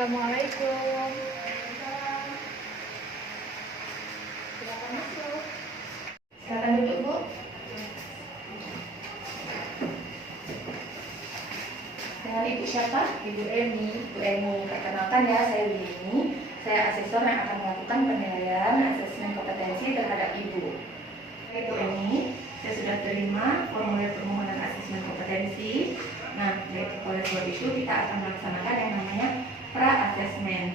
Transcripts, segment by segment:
Assalamualaikum. Silakan masuk. Silakan duduk, Bu. Dengan Ibu siapa? Ibu Eni. Bu Eni. Perkenalkan ya, saya Bu Eni. Saya asesor yang akan melakukan penilaian asesmen kompetensi terhadap Ibu. Ibu Eni, saya sudah terima formulir permohonan asesmen kompetensi. Nah, oleh sebab itu kita akan melaksanakan yang namanya pra-asesmen.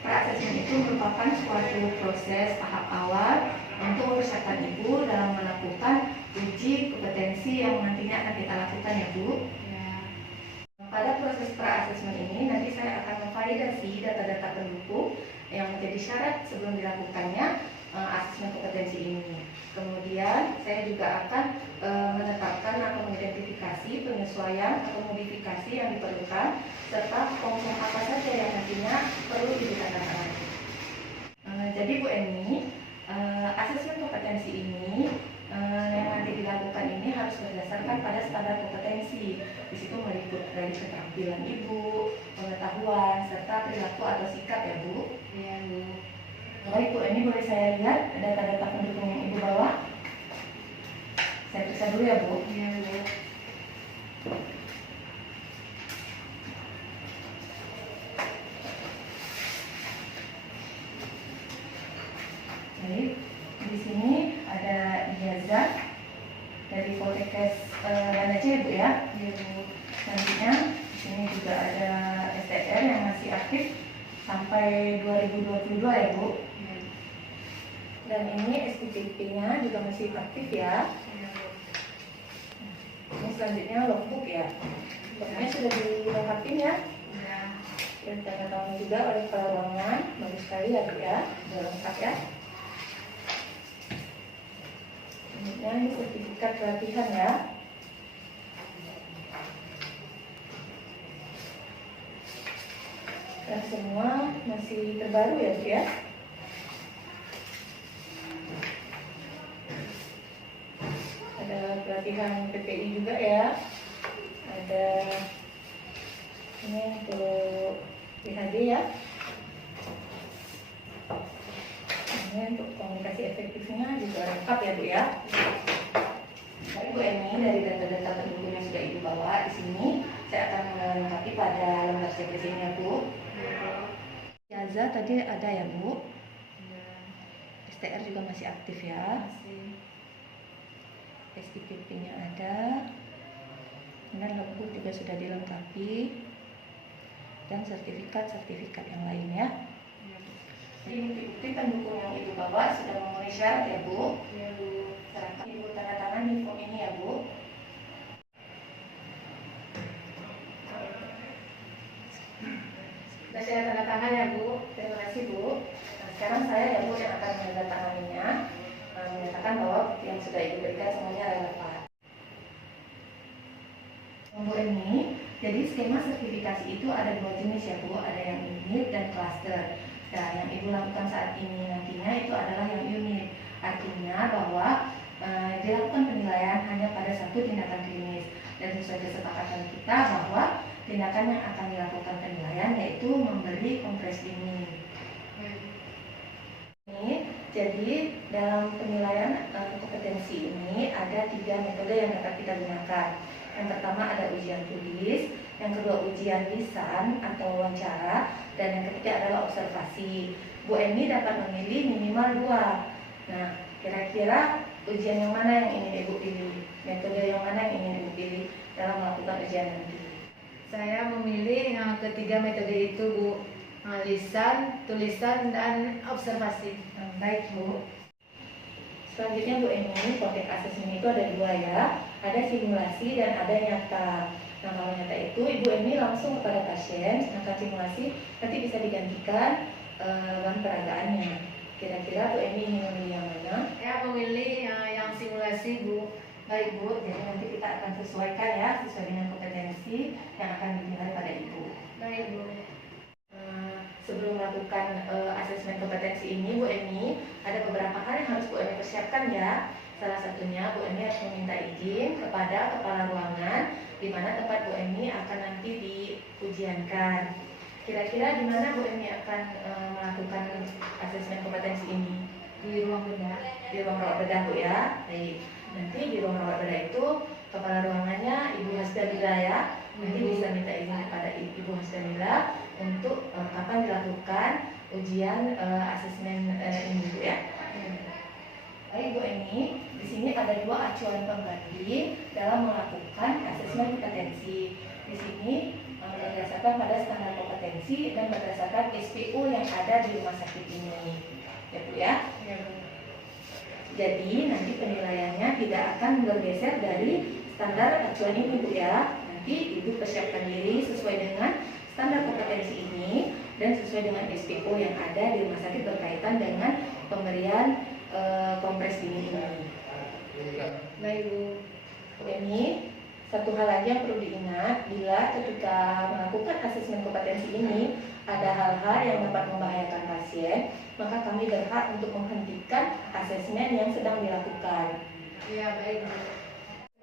Pra-asesmen itu merupakan suatu proses tahap awal untuk mempersiapkan Ibu dalam melakukan uji kompetensi yang nantinya akan kita lakukan ya Bu. Ya. Pada proses pra-asesmen ini nanti saya akan memvalidasi data-data pendukung yang menjadi syarat sebelum dilakukannya asesmen kompetensi ini. Kemudian saya juga akan menetapkan atau mengidentifikasi penyesuaian atau modifikasi yang diperlukan serta form apa saja yang nantinya perlu ditandatangani. Jadi Bu Eni, asesmen kompetensi ini yang nanti dilakukan ini harus berdasarkan pada standar kompetensi. Di situ meliput dari keterampilan Ibu, pengetahuan, serta perilaku atau sikap ya Bu. Iya Bu. Baik Bu Eni, boleh saya lihat data-data pendukung yang Ibu bawa? Saya periksa dulu ya Bu. Iya Bu. Baik, di sini ada ijazah dari Poltekkes Banda Aceh Bu ya. Iya Bu. Selanjutnya di sini juga ada STR yang masih aktif sampai 2022 ya Bu. Iya. Dan ini SPPP-nya juga masih aktif ya. Iya Bu. Ini selanjutnya logbook ya. Logbooknya sudah dilengkapi ya. Iya. Dan tanda tangan juga oleh kepala ruangan. Bagus sekali ya Bu ya. Sudah lengkap ya. Selanjutnya ini sertifikat pelatihan ya. Dan semua masih terbaru ya Bu ya. Ada pelatihan PPI juga ya. Ada ini untuk PHD ya. Ini untuk komunikasi efektifnya juga lengkap ya Bu ya. Baik Bu Eni, dari data-data pendukung yang sudah Ibu bawa di sini, saya akan melengkapi pada lembar checklist ini ya Bu. Ijazah tadi ada ya Bu. Iya. STR juga masih aktif ya. Masih. SIPP-nya ada. Kemudian logbook juga sudah dilengkapi. Dan sertifikat-sertifikat yang lain ya. Iya Bu. Jadi bukti-bukti pendukung yang Ibu bawa sudah memenuhi syarat ya Bu. Iya Bu. Serahkan Ibu tanda tangan di form ini ya Bu. Sudah saya tanda tangan ya Bu. Terima kasih Bu. Nah, sekarang saya ya Bu yang akan menandatanganinya, menyatakan bahwa bukti yang sudah Ibu berikan semuanya relevan. Bu ini, jadi skema sertifikasi itu ada dua jenis ya Bu, ada yang unit dan cluster. Dan yang Ibu lakukan saat ini nantinya itu adalah yang unit. Artinya bahwa dilakukan penilaian hanya pada satu tindakan klinis. Dan sesuai kesepakatan kita bahwa tindakan yang akan dilakukan penilaian yaitu memberi kompres dingin. Jadi dalam penilaian kompetensi ini ada 3 metode yang dapat kita gunakan. Yang pertama ada ujian tulis, yang kedua ujian lisan atau wawancara, dan yang ketiga adalah observasi. Bu Eni dapat memilih minimal 2. Nah, kira-kira ujian yang mana yang ingin Ibu pilih? Metode yang mana yang ingin Ibu pilih dalam melakukan ujian nanti? Saya memilih ketiga metode itu Bu. Lisan, tulisan, dan observasi. Baik Bu. Selanjutnya Bu Eni, konteks asesmen itu ada 2 ya. Ada simulasi dan ada nyata. Nah kalau nyata itu Ibu Eni langsung kepada pasien, sedangkan simulasi nanti bisa digantikan bahan peragaannya. Kira-kira Bu Eni ingin memilih yang mana? Saya memilih yang simulasi Bu. Baik Bu, jadi nanti kita akan sesuaikan ya sesuai dengan kompetensi yang akan dinilai pada Ibu. Baik Bu. Sebelum melakukan asesmen kompetensi ini Bu Eni, ada beberapa hal yang harus Bu Eni persiapkan ya. Salah satunya Bu Eni harus meminta izin kepada kepala ruangan di mana tempat Bu Eni akan nanti diujiankan. Kira-kira di mana Bu Emi akan melakukan asesmen kompetensi ini? Di ruang bedah. Di ruang rawat bedah Bu ya. Baik. Nanti di ruang rawat bedah itu kepala ruangannya Ibu Hasdanila ya. Nanti bisa minta izin kepada Ibu Hasdanila untuk kapan dilakukan ujian asesmen ini Bu ya. Baik Bu Emi, di sini ada dua acuan pengganti dalam melakukan asesmen kompetensi. Di sini berdasarkan pada standar kompetensi dan berdasarkan SPO yang ada di rumah sakit ini, ya Bu ya. Ya, Bu. Jadi nanti penilaiannya tidak akan bergeser dari standar acuan ini Bu ya. Nanti Ibu persiapkan diri sesuai dengan standar kompetensi ini dan sesuai dengan SPO yang ada di rumah sakit berkaitan dengan pemberian kompres dingin ini. Baik, Bu. Ini satu hal lagi yang perlu diingat, bila ketika melakukan asesmen kompetensi ini ada hal-hal yang dapat membahayakan pasien, maka kami berhak untuk menghentikan asesmen yang sedang dilakukan. Iya, baik, Bu.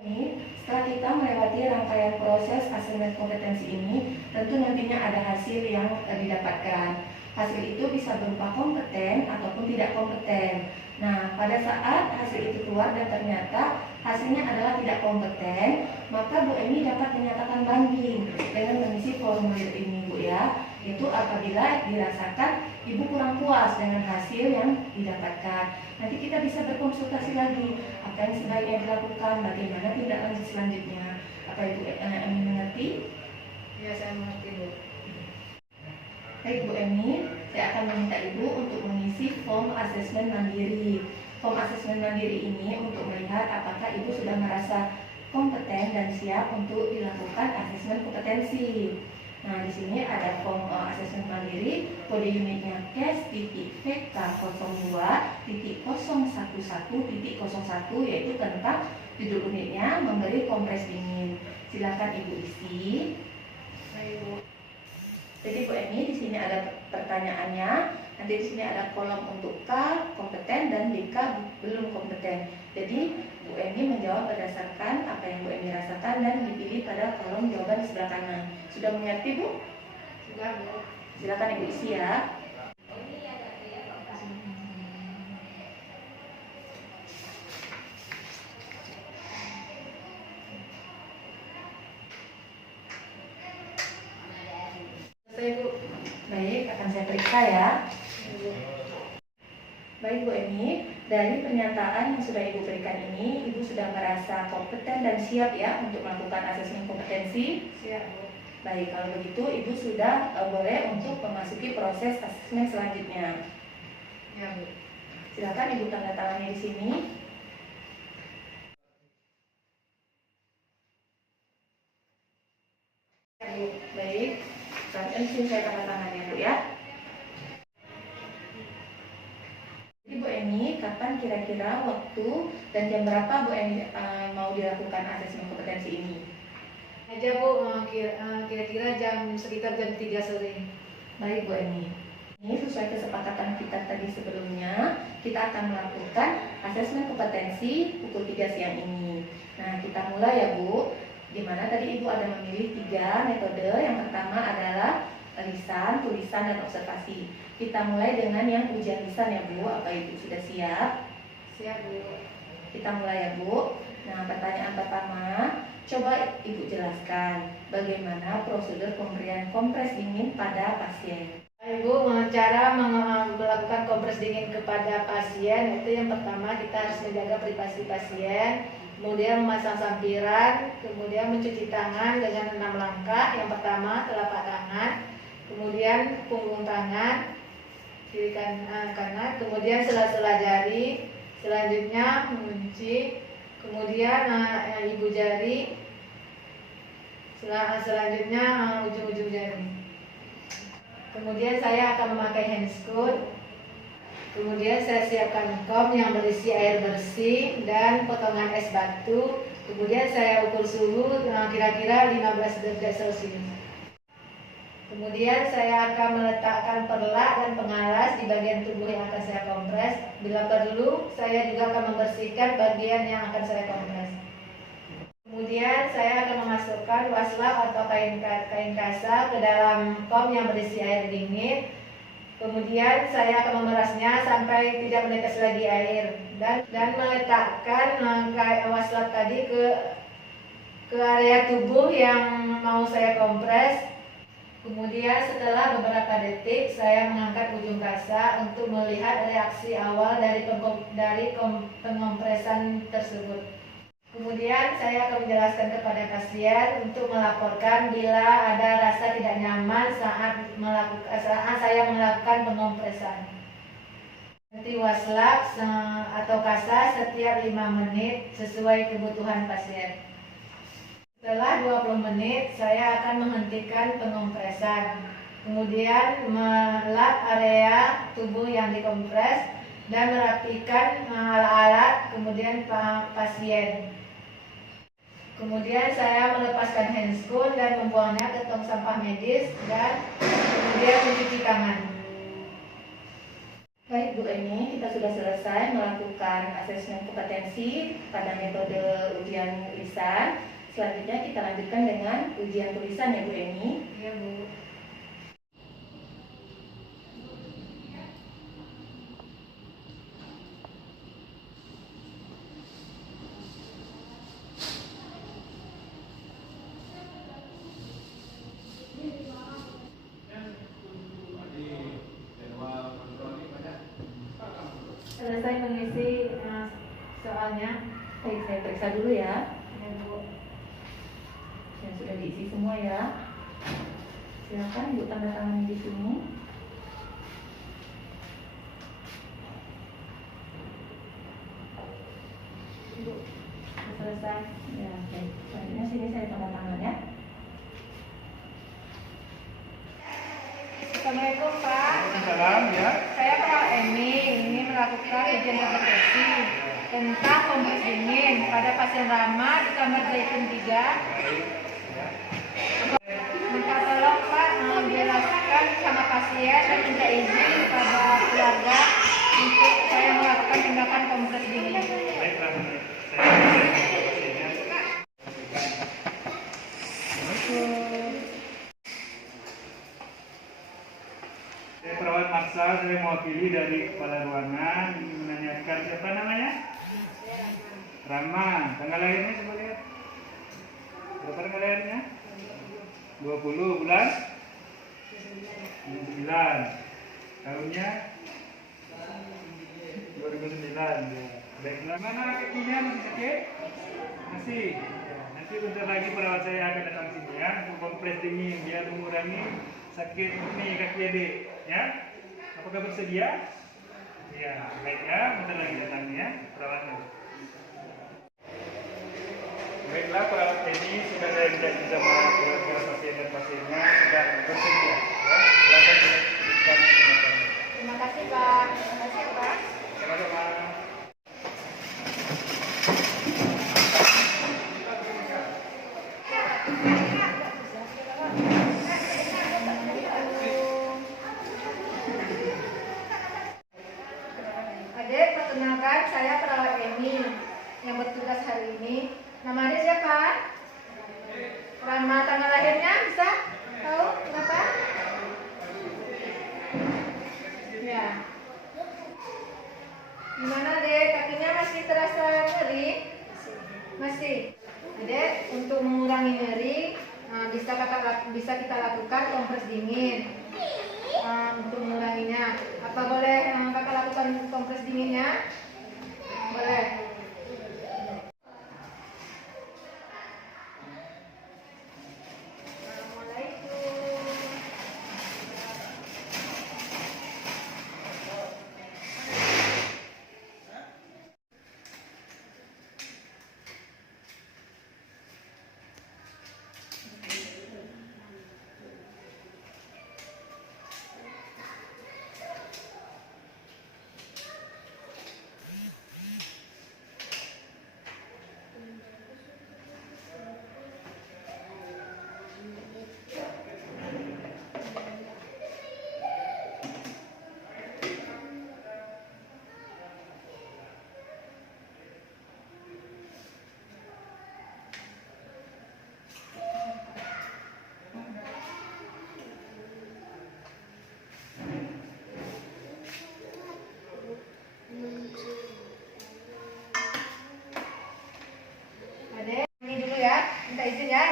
Ini setelah kita melewati rangkaian proses asesmen kompetensi ini, tentu nantinya ada hasil yang didapatkan. Hasil itu bisa berupa kompeten ataupun tidak kompeten. Nah, pada saat hasil itu keluar dan ternyata hasilnya adalah tidak kompeten, maka Bu Emi dapat menyatakan banding dengan mengisi formulir ini Bu ya. Itu apabila dirasakan Ibu kurang puas dengan hasil yang didapatkan. Nanti kita bisa berkonsultasi lagi apa yang sebaiknya dilakukan, bagaimana tindak lanjut selanjutnya. Apa Ibu Emi mengerti? Ya, saya mengerti, Bu. Baik Bu Emi, saya akan meminta Ibu untuk mengisi form asesmen mandiri. Form asesmen mandiri ini untuk melihat apakah Ibu sudah merasa kompeten dan siap untuk dilakukan asesmen kompetensi. Nah, di sini ada form asesmen mandiri, kode unitnya CAS.VK02.011.01, yaitu tentang judul unitnya memberi kompres dingin. Silakan Ibu isi. Baik, Bu. Jadi Bu Emi, di sini ada pertanyaannya. Nanti di sini ada kolom untuk K kompeten dan di K belum kompeten. Jadi Bu Emi menjawab berdasarkan apa yang Bu Emi rasakan dan dipilih pada kolom jawaban di sebelah kanan. Sudah mengerti Bu? Sudah, Bu. Silakan Ibu isi ya. Selesai, Bu. Baik, akan saya periksa ya. Bu. Baik Bu Emi, dari pernyataan yang sudah Ibu berikan ini, Ibu sudah merasa kompeten dan siap ya untuk melakukan asesmen kompetensi. Siap, Bu. Baik, kalau begitu Ibu sudah boleh untuk memasuki proses asesmen selanjutnya. Ya, Bu. Silakan Ibu tanda tangannya di sini. Ya, Bu. Baik, selanjutnya di sini saya tanda tangannya Bu ya. Jadi Bu Emi, kapan kira-kira waktu dan jam berapa Bu Emi mau dilakukan asesmen kompetensi ini? Aja, Bu, kira-kira sekitar jam 3 sore. Baik Bu Emi. Ini sesuai kesepakatan kita tadi sebelumnya, kita akan melakukan asesmen kompetensi pukul 3 siang ini. Nah, kita mulai ya Bu. Di mana tadi Ibu ada memilih 3 metode. Yang pertama adalah lisan, tulisan, dan observasi. Kita mulai dengan yang ujian lisan ya Bu. Apa Ibu sudah siap? Siap, Bu. Kita mulai ya Bu. Nah, pertanyaan pertama, coba Ibu jelaskan bagaimana prosedur pemberian kompres dingin pada pasien. Ibu, cara melakukan kompres dingin kepada pasien itu yang pertama kita harus menjaga privasi pasien, kemudian memasang sampiran, kemudian mencuci tangan dengan 6 langkah. Yang pertama telapak tangan, kemudian punggung tangan, kiri kanan, kemudian sela-sela jari, selanjutnya mengunci, kemudian ibu jari, selanjutnya ujung-ujung jari. Kemudian saya akan memakai handscoot. Kemudian saya siapkan kom yang berisi air bersih dan potongan es batu. Kemudian saya ukur suhu kira-kira 15 derajat Celcius. Kemudian saya akan meletakkan perlak dan pengalas di bagian tubuh yang akan saya kompres. Bila perlu, saya juga akan membersihkan bagian yang akan saya kompres. Kemudian saya akan memasukkan waslap atau kain kasa ke dalam kom yang berisi air dingin. Kemudian saya akan memerasnya sampai tidak menetes lagi air dan meletakkan waslap tadi ke area tubuh yang mau saya kompres. Kemudian setelah beberapa detik saya mengangkat ujung kasa untuk melihat reaksi awal dari pengompresan tersebut. Kemudian saya akan menjelaskan kepada pasien untuk melaporkan bila ada rasa tidak nyaman saat saya melakukan pengompresan. Ganti waslap atau kasa setiap 5 menit sesuai kebutuhan pasien. Setelah 20 menit saya akan menghentikan pengompresan. Kemudian melap area tubuh yang dikompres dan merapikan alat-alat kemudian pasien. Kemudian saya melepaskan handscoon dan membuangnya ke tong sampah medis dan kemudian mencuci tangan. Baik Bu Eni, kita sudah selesai melakukan asesmen kompetensi pada metode ujian lisan. Selanjutnya kita lanjutkan dengan ujian tulisan ya Bu Eni. Iya Bu. Selesai mengisi soalnya. Baik, saya periksa dulu ya. Ya Bu. Yang sudah diisi semua ya. Silakan Bu tanda tangan di sini. Bu, selesai. Ya, baik. Selanjutnya sini saya tanda tangan ya. Assalamualaikum Pak. Salam ya. Saya Pak Emi ini melakukan ujian kompetensi tentang kompres dingin pada pasien Rama di kamar Zaitun 3. Minta tolong Pak menjelaskan sama pasien dan minta izin kepada keluarga untuk saya melakukan tindakan kompres dingin. Baik, saya perawat maksa, saya mewakili dari kepala ruangan ingin menanyakan siapa namanya? Rama. Tanggal lahirnya coba lihat. Berapa tanggal lahirnya? 20 bulan? 9. Tahunnya 2009 ya. Baiklah, mana kakinya masih sakit? Masih. Ya, nanti bentar lagi perawat saya akan datang sini ya untuk kompres dingin biar mengurangi sakit nih kaki adik ya. Apakah bersedia? Ya, baik ya, bentar lagi datang ya perawatnya. Baiklah, perawat ini sudah saya janji sama keluarga pasien dan pasiennya sudah bersedia ya. Silakan dilanjutkan tindakannya. Terima kasih Pak. Terima kasih Pak. Sama-sama. Adik, perkenalkan saya perawat Emi yang bertugas hari ini. Nama adik siapa? Rama. Tanggal lahirnya bisa tahu berapa? Ya. Gimana dek? Kakinya masih terasa nyeri? Masih. Dek, untuk mengurangi nyeri bisa kita lakukan kompres dingin. Untuk menguranginya, apa boleh kakak lakukan kompres dinginnya? Boleh.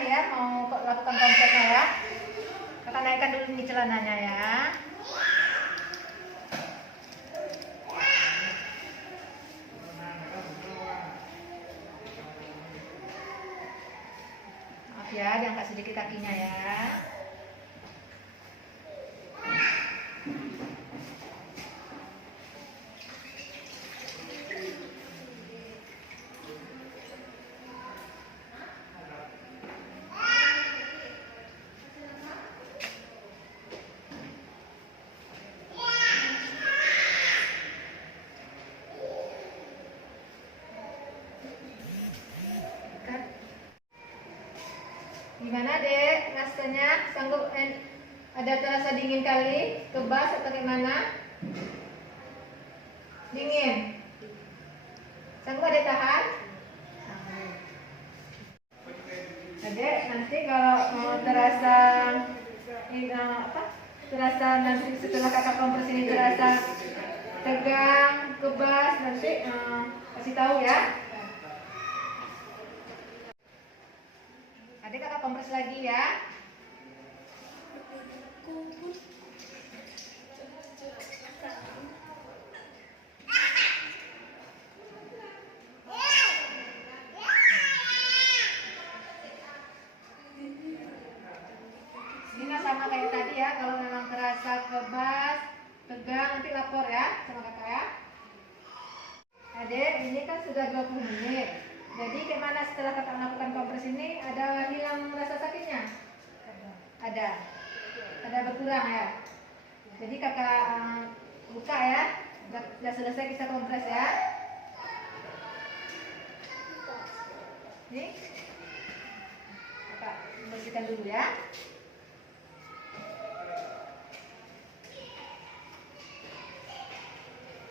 nih ya, mau lakukan kompresnya ya. Kakak naikkan dulu nih celananya ya. Maaf ya, diangkat sedikit kakinya ya. Gimana dek rasanya? Sanggup ada terasa dingin kali? Kebas atau gimana? Dingin? Sanggup ada tahan? Adek nanti kalau mau terasa terasa nanti setelah kakak kompres ini terasa tegang, kebas, nanti kasih tahu ya. Adik kakak kompres lagi ya. Ini sama kayak tadi ya. Kalau memang terasa kebas, tegang, nanti lapor ya sama kakak ya. Adik, ini kan sudah 20 menit. Jadi gimana setelah kakak melakukan kompres ini, ada hilang rasa sakitnya? Ada. Ada berkurang ya? Jadi kakak buka ya. Sudah selesai kita kompres ya. Nih. Kakak bersihkan dulu ya.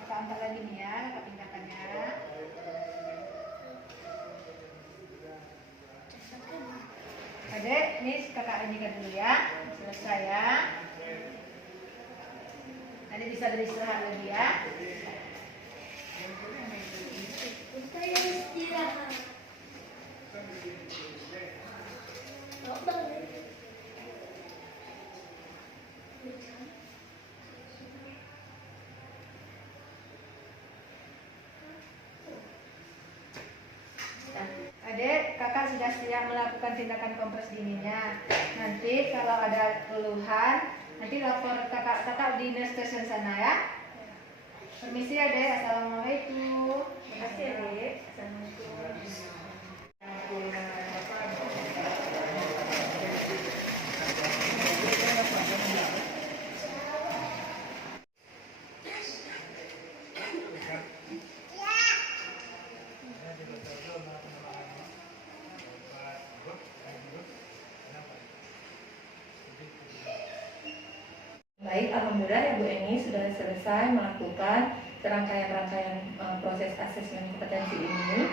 Kakak angkat lagi nih ya, kakak pindahkan ya. Adek, ini kakak ini dulu ya. Selesai ya. Adek bisa beristirahat lagi ya. Saya istirahat. Adek, kakak sudah siap melakukan tindakan kompres dinginnya. Nanti kalau ada keluhan, nanti lapor kakak di nurse station sana ya. Permisi adek, assalamualaikum. Terima kasih adik. Assalamualaikum. Baik, alhamdulillah ya Bu Eni sudah selesai melakukan serangkaian-rangkaian proses asesmen kompetensi ini.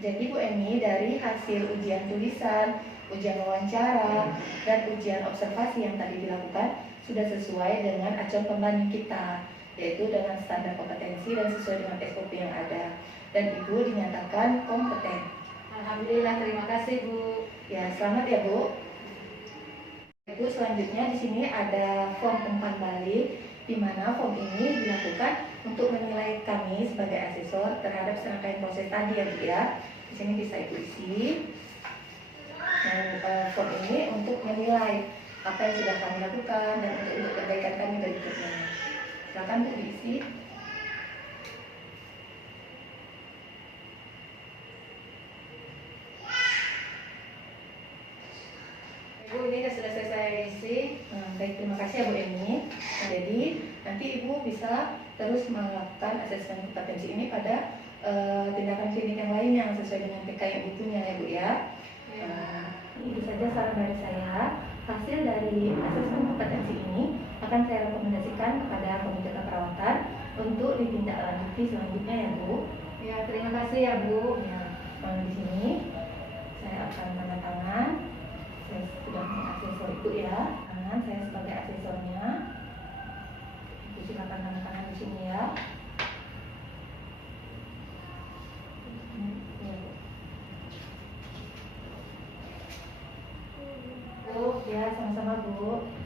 Jadi Bu Eni dari hasil ujian tulisan, ujian wawancara, dan ujian observasi yang tadi dilakukan sudah sesuai dengan acuan pembanding kita, yaitu dengan standar kompetensi dan sesuai dengan SOP yang ada. Dan Ibu dinyatakan kompeten. Alhamdulillah, terima kasih Bu. Ya, selamat ya Bu. Ibu selanjutnya di sini ada form umpan balik, di mana form ini dilakukan untuk menilai kami sebagai asesor terhadap serangkaian proses tadi ya Bu ya. Di sini bisa Ibu isi. Dan form ini untuk menilai apa yang sudah kami lakukan dan untuk perbaikan kami berikutnya. Silakan Bu diisi. Bu, ini sudah selesai saya isi. Baik, terima kasih ya Bu Eni. Nah, jadi nanti Ibu bisa terus melakukan asesmen kompetensi ini pada tindakan klinik yang lain yang sesuai dengan PK yang punya ya Bu ya. Itu saja saran dari saya. Hasil dari asesmen kompetensi ini akan saya rekomendasikan kepada komite keperawatan untuk ditindaklanjuti selanjutnya ya Bu. Ya, terima kasih ya Bu. Ya, di sini saya akan tanda tangan. Saya sudah mengasesor Ibu ya. Saya sebagai asesornya. Ibu silakan tanda tangan di sini ya. Ya, Bu. Ya, sama-sama Bu.